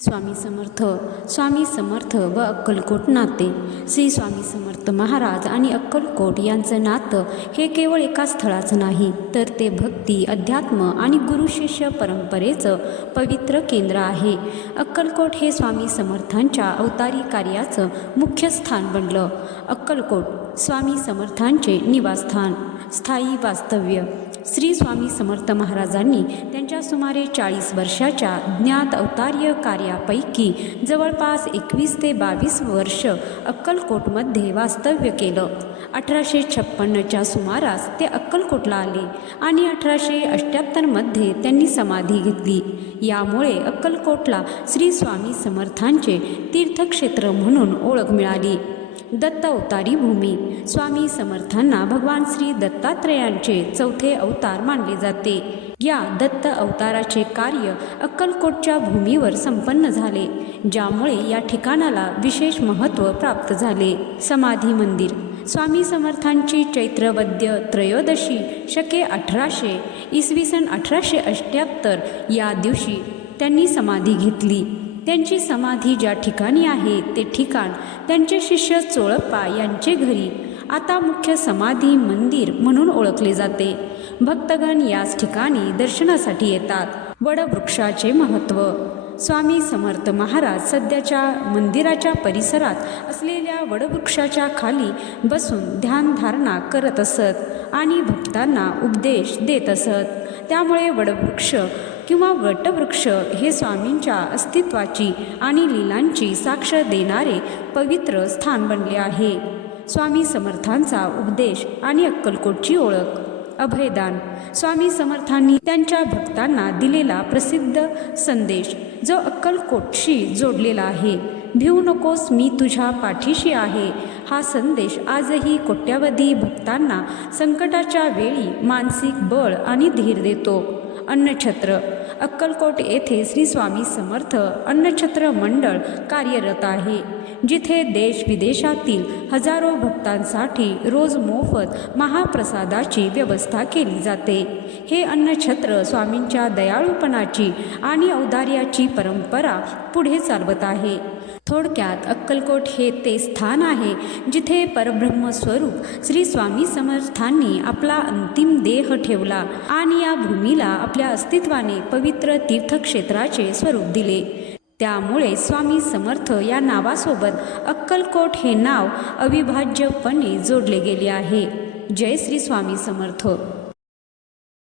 स्वामी समर्थ. स्वामी समर्थ व अक्कलकोट नाते. श्री स्वामी समर्थ महाराज आणि अक्कलकोट यांचं नातं हे केवळ एका स्थळाचं नाही, तर ते भक्ती, अध्यात्म आणि गुरुशिष्य परंपरेचं पवित्र केंद्र आहे. अक्कलकोट हे स्वामी समर्थांच्या अवतारी कार्याचं मुख्य स्थान बनलं. अक्कलकोट स्वामी समर्थांचे निवासस्थान, स्थायी वास्तव्य. श्री स्वामी समर्थ महाराजांनी त्यांच्या सुमारे 40 वर्षाच्या ज्ञात अवतार्य कार्यापैकी जवळपास 21 ते 22 वर्ष अक्कलकोटमध्ये वास्तव्य केलं. 1856च्या सुमारास ते अक्कलकोटला आले आणि 1878मध्ये त्यांनी समाधी घेतली. यामुळे अक्कलकोटला श्री स्वामी समर्थांचे तीर्थक्षेत्र म्हणून ओळख मिळाली. दत्त अवतारी भूमी. स्वामी समर्थांना भगवान श्री दत्तात्रेयांचे चौथे अवतार मानले जाते. या दत्त अवताराचे कार्य अक्कलकोटच्या भूमीवर संपन्न झाले, ज्यामुळे या ठिकाणाला विशेष महत्त्व प्राप्त झाले. समाधी मंदिर. स्वामी समर्थांची चैत्रवद्य त्रयोदशी शके 1800 इसवी सन 1878 या दिवशी त्यांनी समाधी घेतली. त्यांची समाधी ज्या ठिकाणी आहे ते ठिकाण त्यांचे शिष्य चोळप्पा यांचे घरी आता मुख्य समाधी मंदिर म्हणून ओळखले जाते. भक्तगण याच ठिकाणी दर्शनासाठी येतात. वडवृक्षाचे महत्त्व. स्वामी समर्थ महाराज सध्याच्या मंदिराच्या परिसरात असलेल्या वडवृक्षाच्या खाली बसून ध्यानधारणा करत असत आणि भक्तांना उपदेश देत असत. त्यामुळे वडवृक्ष किंवा वटवृक्ष हे स्वामींच्या अस्तित्वाची आणि लीलांची साक्ष देणारे पवित्र स्थान बनले आहे. स्वामी समर्थांचा उपदेश आणि अक्कलकोटची ओळख. अभयदान. स्वामी समर्थांनी त्यांच्या भक्तांना दिलेला प्रसिद्ध संदेश जो अक्कलकोटशी जोडलेला आहे. भिवू नकोस, मी तुझ्या पाठीशी आहे. हा संदेश आजही कोट्यावधी भक्तांना संकटाच्या वेळी मानसिक बळ आणि धीर देतो. अन्नछत्र. अक्कलकोट येथे श्री स्वामी समर्थ अन्नछत्र मंडळ कार्यरत आहे, जिथे देश विदेशातील हजारो भक्तांसाठी रोज मोफत महाप्रसादाची व्यवस्था केली जाते. हे अन्नछत्र स्वामींच्या दयाळूपणाची आणि औदार्याची परंपरा पुढे चालवत आहे. थोडक्यात अक्कलकोट हे ते स्थान आहे जिथे परब्रह्मस्वरूप श्री स्वामी समर्थांनी आपला अंतिम देह ठेवला आणि या भूमीला आपल्या अस्तित्वाने पवित्र तीर्थक्षेत्राचे स्वरूप दिले. त्यामुळे स्वामी समर्थ या नावासोबत अक्कलकोट हे नाव अविभाज्यपणे जोडले गेले आहे. जय श्री स्वामी समर्थ.